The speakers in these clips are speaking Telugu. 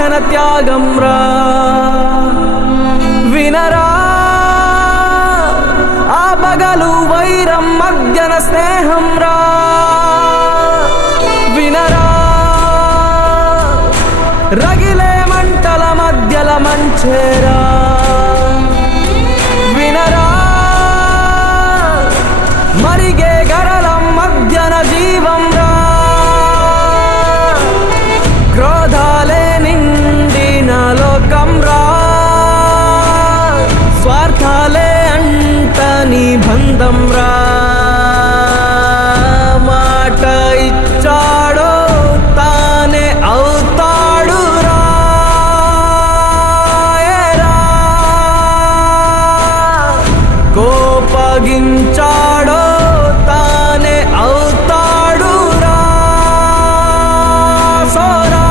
మధ్యన త్యాగం రా వినరా ఆ పగలు వైరం మధ్యన స్నేహం రా వినరా రగిలే మంటల మధ్యల మంచేరా వినరా మరిగే గరళం మధ్యన జీవం రా క్రోధాలే నిండిన లోకం రా స్వార్థాలే అంటని బంధం రా మాట ఇచ్చాడో తానే అవుతాడు రా కోపగించాడో తానే అవుతాడు రా సోరా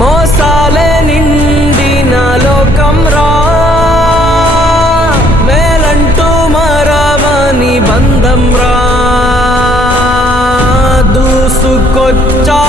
మోసాలే నిండిన లోకం రా మేలంటూ మరవని బంధం రా దూసుకొచ్చా